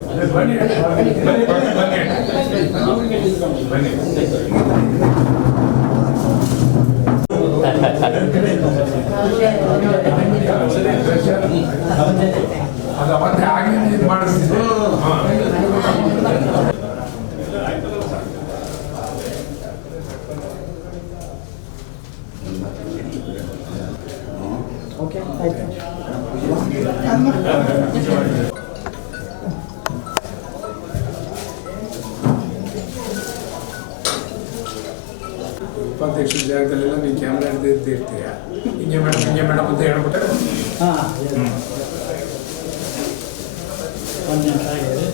ಬನ್ನಿ ಬನ್ನಿ ಬನ್ನಿ ಬನ್ನಿ ಅದು ಅವತ್ತೇ ಆಗಲೇ ಇದು ಮಾಡಿಸ್ತಿದ್ದೆ ಉಪಾಧ್ಯಕ್ಷರ ಜಾಗದಲ್ಲೆಲ್ಲ ನೀನು ಕ್ಯಾಮ್ರಾ ಹಿಡ್ದು ಇದ್ದು ಇರ್ತೀಯ? ಹಿಂಗೆ ಮೇಡಮ್ ಹಿಂಗೆ ಮೇಡಮ್ ಅಂತ ಹೇಳ್ಬಿಟ್ಟೆ? ಹಾಂ ಒಂದು ನಿಮಿಷ ಆಗಿದೆ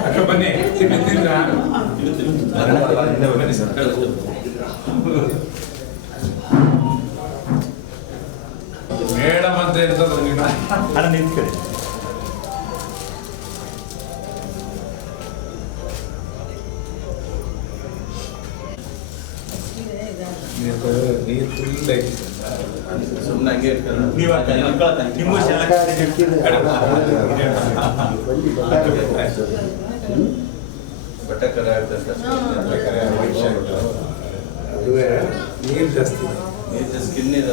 ಅಕ್ಕ ಬನ್ನಿ. ತಿಂದಿದ್ದೀರಾ ಮೇಡಮ್ ಅಂತ ಇರ್ತದ ಅಣ್ಣ ನಿಂತ್ಕೊಳ್ಳಿ ನೀರು ಫುಲ್ ಐತಿ ನಿಮ್ಮ ಬಟ್ಟೆ ಕರೆ ಆಗ್ತದೆ ಅದುವೇ ನೀರು ಜಾಸ್ತಿ ನೀರು ಸ್ಕಿನ್ ಇದೆ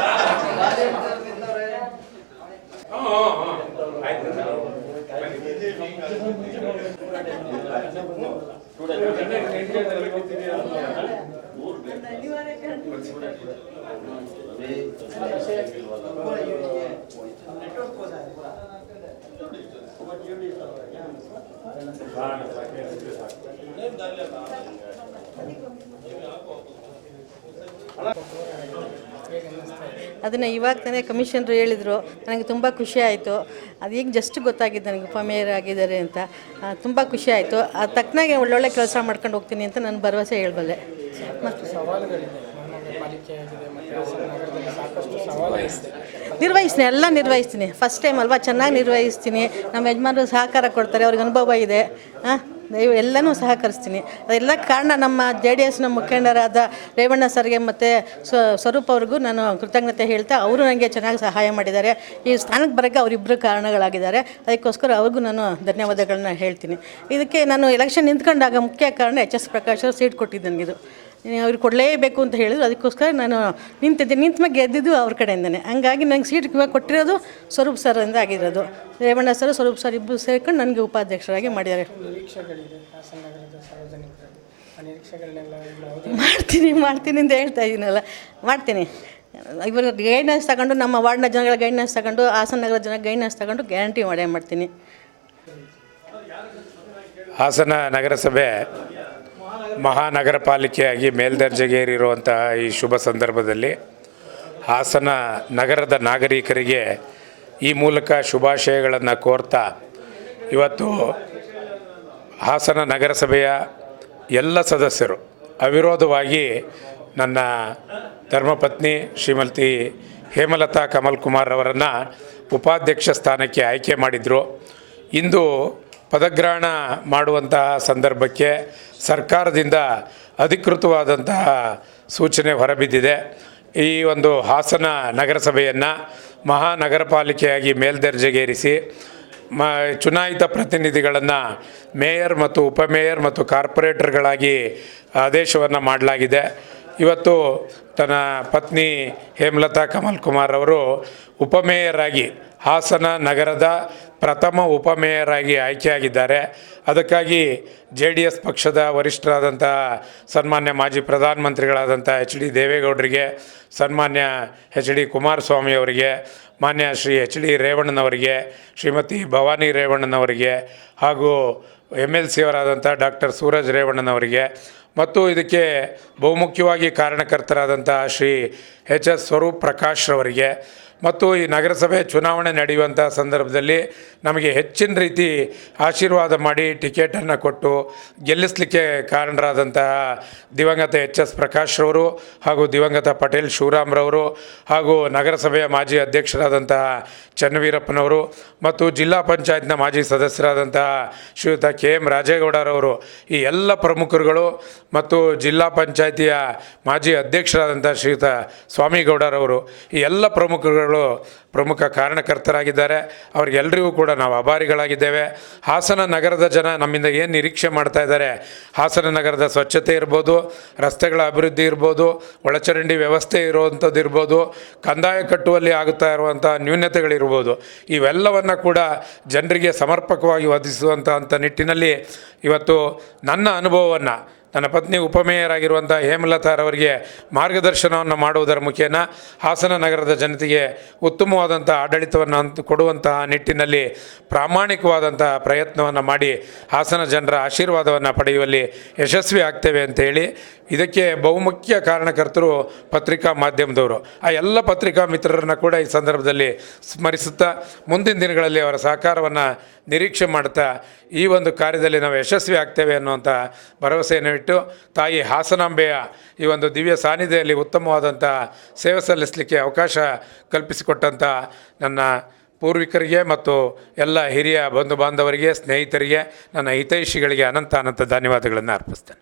ಅಣ್ಣ ಅದನ್ನು ಇವಾಗ ತಾನೇ ಕಮಿಷನರು ಹೇಳಿದರು. ನನಗೆ ತುಂಬ ಖುಷಿ ಆಯಿತು. ಅದು ಈಗ ಜಸ್ಟ್ ಗೊತ್ತಾಗಿದ್ದು ನನಗೆ ಉಪಮೇಯರ್ ಆಗಿದ್ದಾರೆ ಅಂತ. ತುಂಬ ಖುಷಿ ಆಯಿತು. ಅದು ತಕ್ಕನಾಗೆ ಒಳ್ಳೊಳ್ಳೆ ಕೆಲಸ ಮಾಡ್ಕೊಂಡು ಹೋಗ್ತೀನಿ ಅಂತ ನಾನು ಭರವಸೆ ಹೇಳಬಲ್ಲೆ. ನಿರ್ವಹಿಸ್ತೀನಿ ಎಲ್ಲ ನಿರ್ವಹಿಸ್ತೀನಿ. ಫಸ್ಟ್ ಟೈಮ್ ಅಲ್ವಾ? ಚೆನ್ನಾಗಿ ನಿರ್ವಹಿಸ್ತೀನಿ. ನಮ್ಮ ಯಜಮಾನರು ಸಹಕಾರ ಕೊಡ್ತಾರೆ ಅವ್ರಿಗೆ ಅನುಭವ ಇದೆ. ಹಾಂ ದಯವು ಎಲ್ಲನೂ ಸಹಕರಿಸ್ತೀನಿ. ಅದೆಲ್ಲ ಕಾರಣ ನಮ್ಮ ಜೆ ಡಿ ಎಸ್ನ ಮುಖಂಡರಾದ ರೇವಣ್ಣ ಸರ್ಗೆ ಮತ್ತು ಸ್ವರೂಪ್ ಅವ್ರಿಗೂ ನಾನು ಕೃತಜ್ಞತೆ ಹೇಳ್ತಾ ಅವರು ನನಗೆ ಚೆನ್ನಾಗಿ ಸಹಾಯ ಮಾಡಿದ್ದಾರೆ. ಈ ಸ್ಥಾನಕ್ಕೆ ಬರೋಕ್ಕೆ ಅವರಿಬ್ಬರು ಕಾರಣಗಳಾಗಿದ್ದಾರೆ. ಅದಕ್ಕೋಸ್ಕರ ಅವ್ರಿಗೂ ನಾನು ಧನ್ಯವಾದಗಳನ್ನ ಹೇಳ್ತೀನಿ. ಇದಕ್ಕೆ ನಾನು ಎಲೆಕ್ಷನ್ ನಿಂತ್ಕೊಂಡಾಗ ಮುಖ್ಯ ಕಾರಣ ಎಚ್ ಎಸ್ ಪ್ರಕಾಶ್ ಸೀಟ್ ಕೊಟ್ಟಿದ್ದು ನನಗಿದು. ಅವ್ರಿಗೆ ಕೊಡಲೇಬೇಕು ಅಂತ ಹೇಳಿದ್ರು. ಅದಕ್ಕೋಸ್ಕರ ನಾನು ನಿಂತಿದ್ದೆ. ನಿಂತ ಮೇಲೆ ಗೆದ್ದಿದ್ದು ಅವ್ರ ಕಡೆಯಿಂದನೇ. ಹಂಗಾಗಿ ನಂಗೆ ಸೀಟ್ ಇವಾಗ ಕೊಟ್ಟಿರೋದು ಸ್ವರೂಪ್ ಸರಿಂದ ಆಗಿರೋದು. ರೇವಣ್ಣ ಸರ್ ಸ್ವರೂಪ್ ಸರ್ ಇಬ್ಬರು ಸೇರ್ಕೊಂಡು ನನಗೆ ಉಪಾಧ್ಯಕ್ಷರಾಗಿ ಮಾಡಿದ್ದಾರೆ. ಮಾಡ್ತೀನಿ ಮಾಡ್ತೀನಿ ಅಂತ ಹೇಳ್ತಾ ಇದ್ದೀನಲ್ಲ ಮಾಡ್ತೀನಿ. ಇವಾಗ ಗೈಡ್ನೆನ್ಸ್ ತಗೊಂಡು ನಮ್ಮ ವಾರ್ಡ್ನ ಜನಗಳ ಗೈಡ್ನೆನ್ಸ್ ತಗೊಂಡು ಹಾಸನ ನಗರ ಜನ ಗೈಡ್ನೆನ್ಸ್ ತಗೊಂಡು ಗ್ಯಾರಂಟಿ ಮಾಡೇ ಮಾಡ್ತೀನಿ. ಹಾಸನ ನಗರಸಭೆ ಮಹಾನಗರ ಪಾಲಿಕೆಯಾಗಿ ಮೇಲ್ದರ್ಜೆಗೇರಿರುವಂತಹ ಈ ಶುಭ ಸಂದರ್ಭದಲ್ಲಿ ಹಾಸನ ನಗರದ ನಾಗರಿಕರಿಗೆ ಈ ಮೂಲಕ ಶುಭಾಶಯಗಳನ್ನು ಕೋರ್ತಾ ಇವತ್ತು ಹಾಸನ ನಗರಸಭೆಯ ಎಲ್ಲ ಸದಸ್ಯರು ಅವಿರೋಧವಾಗಿ ನನ್ನ ಧರ್ಮಪತ್ನಿ ಶ್ರೀಮತಿ ಹೇಮಲತಾ ಕಮಲ್ ಕುಮಾರ್ ಅವರನ್ನು ಉಪಾಧ್ಯಕ್ಷ ಸ್ಥಾನಕ್ಕೆ ಆಯ್ಕೆ ಮಾಡಿದರು. ಇಂದು ಪದಗ್ರಹಣ ಮಾಡುವಂತಹ ಸಂದರ್ಭಕ್ಕೆ ಸರ್ಕಾರದಿಂದ ಅಧಿಕೃತವಾದಂತಹ ಸೂಚನೆ ಹೊರಬಿದ್ದಿದೆ. ಈ ಒಂದು ಹಾಸನ ನಗರಸಭೆಯನ್ನು ಮಹಾನಗರ ಪಾಲಿಕೆಯಾಗಿ ಮೇಲ್ದರ್ಜೆಗೇರಿಸಿ, ಮ, ಚುನಾಯಿತ ಪ್ರತಿನಿಧಿಗಳನ್ನು ಮೇಯರ್ ಮತ್ತು ಉಪಮೇಯರ್ ಮತ್ತು ಕಾರ್ಪೊರೇಟರ್ಗಳಾಗಿ ಆದೇಶವನ್ನು ಮಾಡಲಾಗಿದೆ. ಇವತ್ತು ತನ್ನ ಪತ್ನಿ ಹೇಮಲತಾ ಕಮಲ್ ಕುಮಾರ್ ಅವರು ಉಪಮೇಯರಾಗಿ ಹಾಸನ ನಗರದ ಪ್ರಥಮ ಉಪಮೇಯರಾಗಿ ಆಯ್ಕೆಯಾಗಿದ್ದಾರೆ. ಅದಕ್ಕಾಗಿ ಜೆ ಡಿ ಎಸ್ ಪಕ್ಷದ ವರಿಷ್ಠರಾದಂಥ ಸನ್ಮಾನ್ಯ ಮಾಜಿ ಪ್ರಧಾನಮಂತ್ರಿಗಳಾದಂಥ ಎಚ್ ಡಿ ದೇವೇಗೌಡರಿಗೆ, ಸನ್ಮಾನ್ಯ ಎಚ್ ಡಿ ಕುಮಾರಸ್ವಾಮಿ ಅವರಿಗೆ, ಮಾನ್ಯ ಶ್ರೀ ಎಚ್ ಡಿ ರೇವಣ್ಣನವರಿಗೆ, ಶ್ರೀಮತಿ ಭವಾನಿ ರೇವಣ್ಣನವರಿಗೆ ಹಾಗೂ ಎಂ ಎಲ್ ಸಿಯವರಾದಂಥ ಡಾಕ್ಟರ್ ಸೂರಜ್ ರೇವಣ್ಣನವರಿಗೆ ಮತ್ತು ಇದಕ್ಕೆ ಬಹುಮುಖ್ಯವಾಗಿ ಕಾರಣಕರ್ತರಾದಂಥ ಶ್ರೀ ಎಚ್ ಎಸ್ ಸ್ವರೂಪ್ ಪ್ರಕಾಶ್ ರವರಿಗೆ ಮತ್ತು ಈ ನಗರಸಭೆ ಚುನಾವಣೆ ನಡೆಯುವಂಥ ಸಂದರ್ಭದಲ್ಲಿ ನಮಗೆ ಹೆಚ್ಚಿನ ರೀತಿ ಆಶೀರ್ವಾದ ಮಾಡಿ ಟಿಕೆಟನ್ನು ಕೊಟ್ಟು ಗೆಲ್ಲಿಸಲಿಕ್ಕೆ ಕಾರಣರಾದಂತಹ ದಿವಂಗತ ಎಚ್ ಎಸ್ ಪ್ರಕಾಶ್ ರವರು ಹಾಗೂ ದಿವಂಗತ ಪಟೇಲ್ ಶಿವರಾಮ್ರವರು ಹಾಗೂ ನಗರಸಭೆಯ ಮಾಜಿ ಅಧ್ಯಕ್ಷರಾದಂತಹ ಚನ್ನವೀರಪ್ಪನವರು ಮತ್ತು ಜಿಲ್ಲಾ ಪಂಚಾಯತ್ನ ಮಾಜಿ ಸದಸ್ಯರಾದಂತಹ ಶ್ರೀಯುತ ಕೆ ಎಂ ರಾಜೇಗೌಡರವರು ಈ ಎಲ್ಲ ಪ್ರಮುಖರುಗಳು ಮತ್ತು ಜಿಲ್ಲಾ ಪಂಚಾಯತಿಯ ಮಾಜಿ ಅಧ್ಯಕ್ಷರಾದಂಥ ಶ್ರೀಯುತ ಸ್ವಾಮಿಗೌಡರವರು ಈ ಎಲ್ಲ ಪ್ರಮುಖರುಗಳು ಪ್ರಮುಖ ಕಾರಣಕರ್ತರಾಗಿದ್ದಾರೆ. ಅವ್ರಿಗೆಲ್ಲರಿಗೂ ಕೂಡ ನಾವು ಅಭಾರಿಗಳಾಗಿದ್ದೇವೆ ಹಾಸನ ನಗರದ ಜನ ನಮ್ಮಿಂದ ಏನು ನಿರೀಕ್ಷೆ ಮಾಡ್ತಾ ಇದ್ದಾರೆ? ಹಾಸನ ನಗರದ ಸ್ವಚ್ಛತೆ ಇರ್ಬೋದು, ರಸ್ತೆಗಳ ಅಭಿವೃದ್ಧಿ ಇರ್ಬೋದು, ಒಳಚರಂಡಿ ವ್ಯವಸ್ಥೆ ಇರುವಂಥದ್ದು ಇರ್ಬೋದು, ಕಂದಾಯ ಕಟ್ಟುವಲ್ಲಿ ಆಗುತ್ತಾ ಇರುವಂಥ ನ್ಯೂನತೆಗಳಿರ್ಬೋದು. ಇವೆಲ್ಲವನ್ನು ಕೂಡ ಜನರಿಗೆ ಸಮರ್ಪಕವಾಗಿ ಒದಗಿಸುವಂಥ ಅಂಥ ನಿಟ್ಟಿನಲ್ಲಿ ಇವತ್ತು ನನ್ನ ಅನುಭವವನ್ನು ನನ್ನ ಪತ್ನಿ ಉಪಮೇಯರಾಗಿರುವಂಥ ಹೇಮಲತಾರವರಿಗೆ ಮಾರ್ಗದರ್ಶನವನ್ನು ಮಾಡುವುದರ ಮುಖೇನ ಹಾಸನ ನಗರದ ಜನತೆಗೆ ಉತ್ತಮವಾದಂಥ ಆಡಳಿತವನ್ನು ಅಂತ ಕೊಡುವಂತಹ ನಿಟ್ಟಿನಲ್ಲಿ ಪ್ರಾಮಾಣಿಕವಾದಂಥ ಪ್ರಯತ್ನವನ್ನು ಮಾಡಿ ಹಾಸನ ಜನರ ಆಶೀರ್ವಾದವನ್ನು ಪಡೆಯುವಲ್ಲಿ ಯಶಸ್ವಿ ಆಗ್ತೇವೆ ಅಂತೇಳಿ ಇದಕ್ಕೆ ಬಹುಮುಖ್ಯ ಕಾರಣಕರ್ತರು ಪತ್ರಿಕಾ ಮಾಧ್ಯಮದವರು. ಆ ಎಲ್ಲ ಪತ್ರಿಕಾ ಮಿತ್ರರನ್ನು ಕೂಡ ಈ ಸಂದರ್ಭದಲ್ಲಿ ಸ್ಮರಿಸುತ್ತಾ ಮುಂದಿನ ದಿನಗಳಲ್ಲಿ ಅವರ ಸಹಕಾರವನ್ನು ನಿರೀಕ್ಷೆ ಮಾಡ್ತಾ ಈ ಒಂದು ಕಾರ್ಯದಲ್ಲಿ ನಾವು ಯಶಸ್ವಿ ಆಗ್ತೇವೆ ಅನ್ನುವಂಥ ಭರವಸೆಯನ್ನು ಇಟ್ಟು ತಾಯಿ ಹಾಸನಾಂಬೆಯ ಈ ಒಂದು ದಿವ್ಯ ಸಾನ್ನಿಧ್ಯದಲ್ಲಿ ಉತ್ತಮವಾದಂಥ ಸೇವೆ ಸಲ್ಲಿಸಲಿಕ್ಕೆ ಅವಕಾಶ ಕಲ್ಪಿಸಿಕೊಟ್ಟಂಥ ನನ್ನ ಪೂರ್ವಿಕರಿಗೆ ಮತ್ತು ಎಲ್ಲ ಹಿರಿಯ ಬಂಧು ಬಾಂಧವರಿಗೆ, ಸ್ನೇಹಿತರಿಗೆ, ನನ್ನ ಹಿತೈಷಿಗಳಿಗೆ ಅನಂತ ಅನಂತ ಧನ್ಯವಾದಗಳನ್ನು ಅರ್ಪಿಸ್ತೇನೆ.